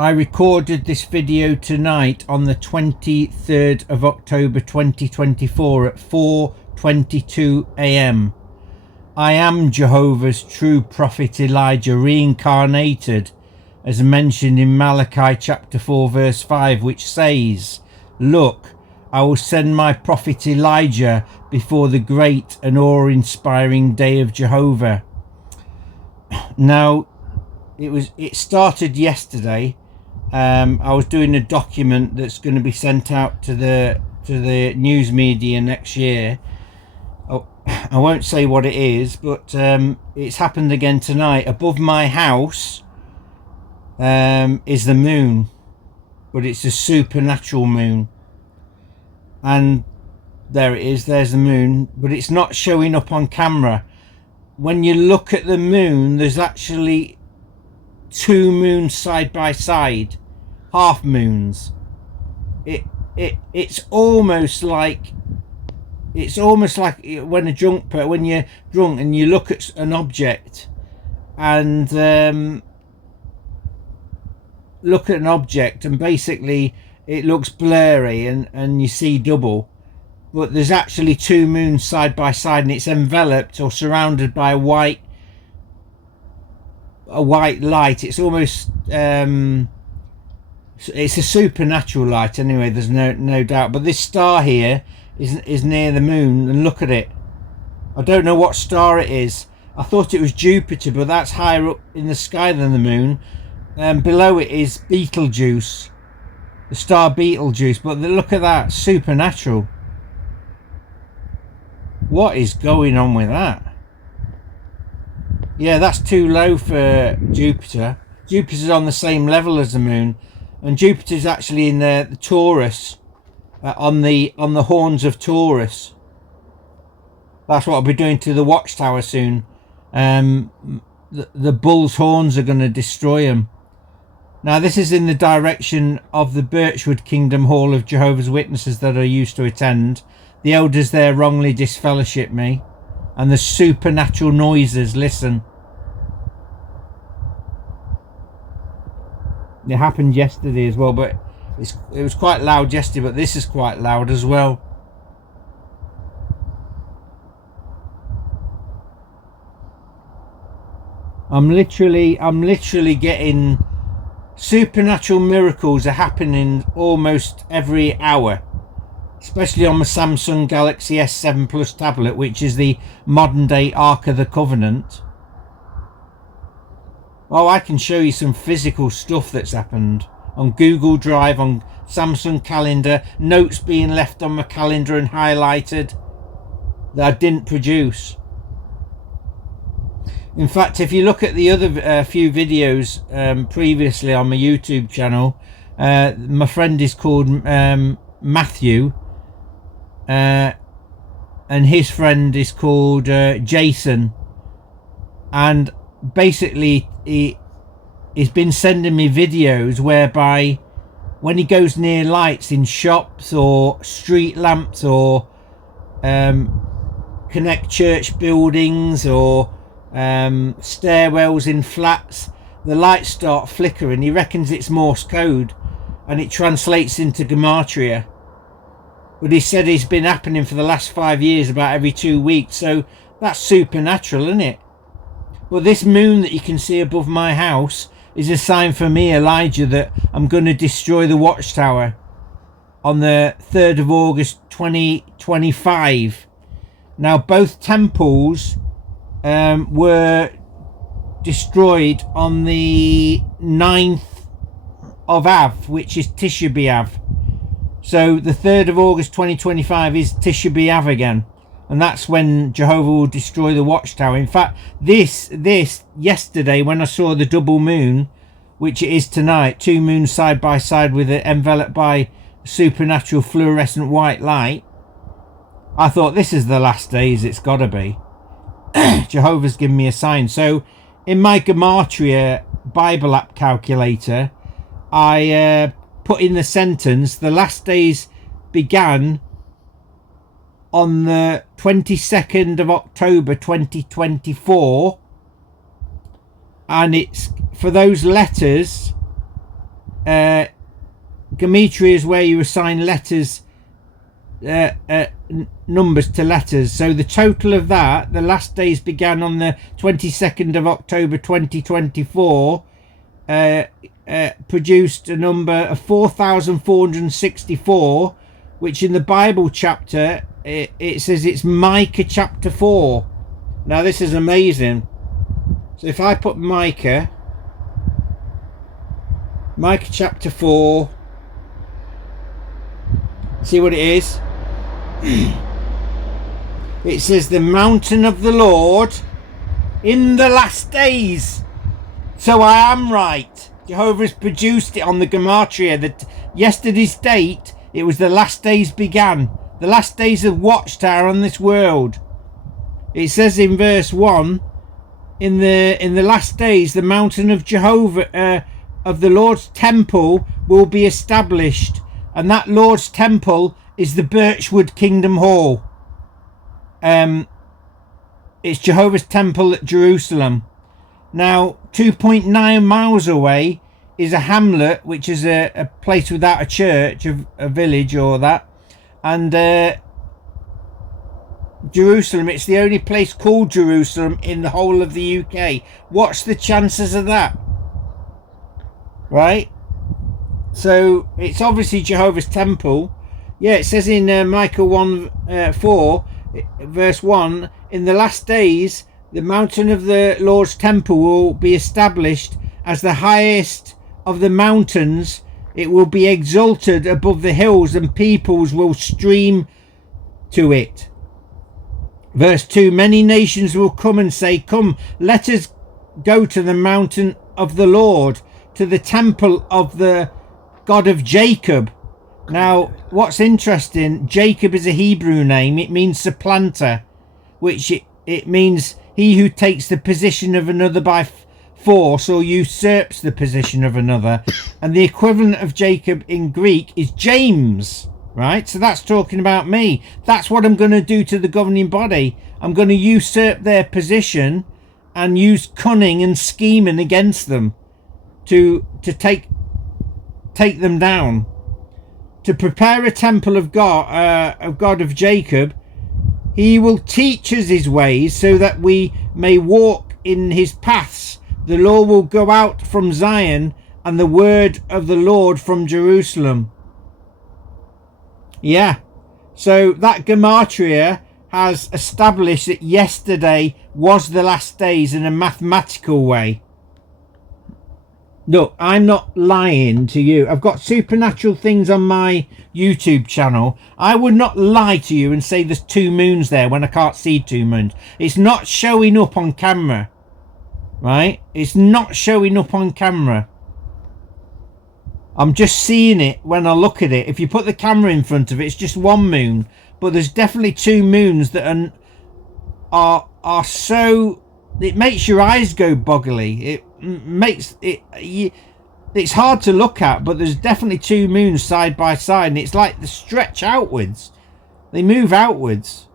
I recorded this video tonight on the 23rd of October 2024 at 4:22 AM. I am Jehovah's true prophet Elijah, reincarnated, as mentioned in Malachi chapter 4 verse 5, which says, "Look, I will send my prophet Elijah before the great and awe-inspiring day of Jehovah." Now, it started yesterday. I was doing a document that's going to be sent out to the news media next year. Oh, I won't say what it is, but it's happened again tonight. Above my house is the moon, but it's a supernatural moon, and there it is. There's the moon, but it's not showing up on camera. When you look at the moon, there's actually two moons side by side, half moons. It's almost like when you're drunk and you look at an object and basically it looks blurry and you see double, but there's actually two moons side by side, and it's enveloped or surrounded by a white light. It's almost it's a supernatural light anyway, there's no doubt. But this star here is near the moon, and look at it. I don't know what star it is. I thought it was Jupiter, but that's higher up in the sky than the moon. Below it is Betelgeuse, the star Betelgeuse. But look at that, supernatural. What is going on with that? Yeah, that's too low for Jupiter. Jupiter's on the same level as the moon, and Jupiter's actually in the Taurus, on the horns of Taurus. That's what I'll be doing to the Watchtower soon. The bull's horns are going to destroy them. Now, this is in the direction of the Birchwood Kingdom Hall of Jehovah's Witnesses that I used to attend. The elders there wrongly disfellowship me, and the supernatural noises, listen. It happened yesterday as well, but it was quite loud yesterday, but this is quite loud as well. I'm literally getting supernatural miracles are happening almost every hour, especially on my Samsung Galaxy S7 Plus tablet, which is the modern day Ark of the Covenant. Oh, I can show you some physical stuff that's happened on Google Drive, on Samsung Calendar, notes being left on my calendar and highlighted that I didn't produce. In fact, if you look at the other few videos previously on my YouTube channel, my friend is called Matthew, and his friend is called Jason, and basically he's been sending me videos whereby when he goes near lights in shops or street lamps or connect church buildings or stairwells in flats, the lights start flickering. He reckons it's Morse code and it translates into gematria, but he said it's been happening for the last 5 years, about every 2 weeks. So that's supernatural, isn't it? Well, this moon that you can see above my house is a sign for me, Elijah, that I'm going to destroy the Watchtower on the 3rd of August 2025. Now, both temples were destroyed on the 9th of Av, which is Tisha B'Av. So the 3rd of August 2025 is Tisha B'Av again. And that's when Jehovah will destroy the Watchtower. In fact, this yesterday, when I saw the double moon, which it is tonight, two moons side by side with it enveloped by supernatural fluorescent white light, I thought, this is the last days, it's got to be. Jehovah's given me a sign. So in my gematria Bible app calculator, I put in the sentence, the last days began on the 22nd of October 2024, and it's for those letters gematria is where you assign letters, numbers to letters. So the total of that, the last days began on the 22nd of October 2024, produced a number of 4,464, which in the Bible chapter, it says it's Micah chapter 4. Now this is amazing. So if I put Micah chapter 4, see what it is. It says the mountain of the Lord in the last days. So I am right. Jehovah's produced it on the gematria that yesterday's date, it was the last days began, the last days of Watchtower on this world. It says in verse 1, in the last days the mountain of Jehovah, of the Lord's temple will be established, and that Lord's temple is the Birchwood Kingdom Hall. It's Jehovah's temple at Jerusalem. Now 2.9 miles away is a hamlet, which is a place without a church, a village or that, and Jerusalem, it's the only place called Jerusalem in the whole of the UK. What's the chances of that? Right? So it's obviously Jehovah's temple. Yeah, it says in Micah 4 verse 1, in the last days the mountain of the Lord's temple will be established as the highest of the mountains. It will be exalted above the hills, and peoples will stream to it. Verse 2, many nations will come and say, come, let us go to the mountain of the Lord, to the temple of the God of Jacob. Now, what's interesting, Jacob is a Hebrew name. It means supplanter, which it means he who takes the position of another by force or usurps the position of another. And the equivalent of Jacob in Greek is James, right? So that's talking about me. That's what I'm going to do to the governing body. I'm going to usurp their position and use cunning and scheming against them to take them down. To prepare a temple of God of Jacob, he will teach us his ways so that we may walk in his paths. The law will go out from Zion and the word of the Lord from Jerusalem. Yeah, so that gematria has established that yesterday was the last days in a mathematical way. Look, I'm not lying to you. I've got supernatural things on my YouTube channel. I would not lie to you and say there's 2 moons there when I can't see 2 moons. It's not showing up on camera, right? It's not showing up on camera. I'm just seeing it when I look at it. If you put the camera in front of it, it's just 1 moon. But there's definitely 2 moons that are so... It makes your eyes go boggly. It makes it... It's hard to look at, but there's definitely 2 moons side by side. And it's like they stretch outwards. They move outwards.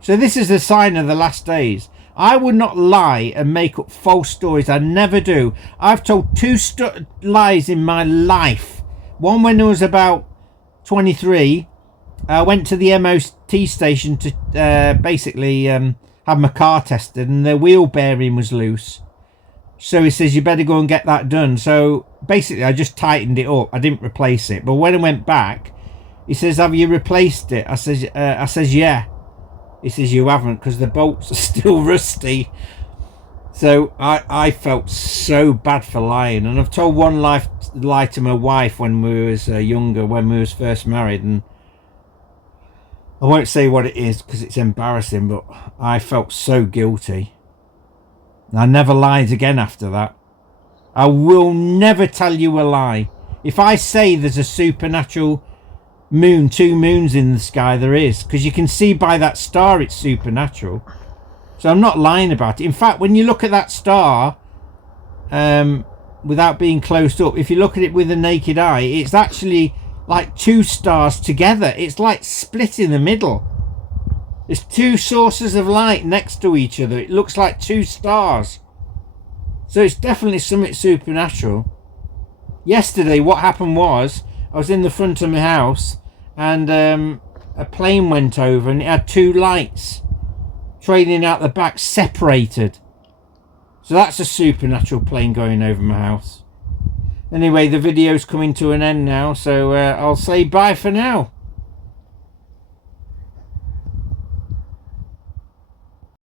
So this is a sign of the last days. I would not lie and make up false stories. I never do. I've told 2 lies in my life. One when I was about 23. I went to the MOT station to basically have my car tested, and the wheel bearing was loose. So he says, you better go and get that done. So basically I just tightened it up. I didn't replace it. But when I went back, he says, have you replaced it? I says, yeah. He says, you haven't, because the bolts are still rusty. So I felt so bad for lying. And I've told one lie to my wife when we was younger, when we was first married. And I won't say what it is because it's embarrassing, but I felt so guilty. I never lied again after that. I will never tell you a lie. If I say there's a supernatural moon, 2 moons in the sky, there is, because you can see by that star it's supernatural. So I'm not lying about it. In fact, when you look at that star without being close up, if you look at it with the naked eye, it's actually like 2 stars together. It's like split in the middle. There's 2 sources of light next to each other. It looks like 2 stars. So it's definitely something supernatural. Yesterday, what happened was, I was in the front of my house, and a plane went over, and it had two lights trailing out the back, separated. So that's a supernatural plane going over my house. Anyway, the video's coming to an end now, so I'll say bye for now.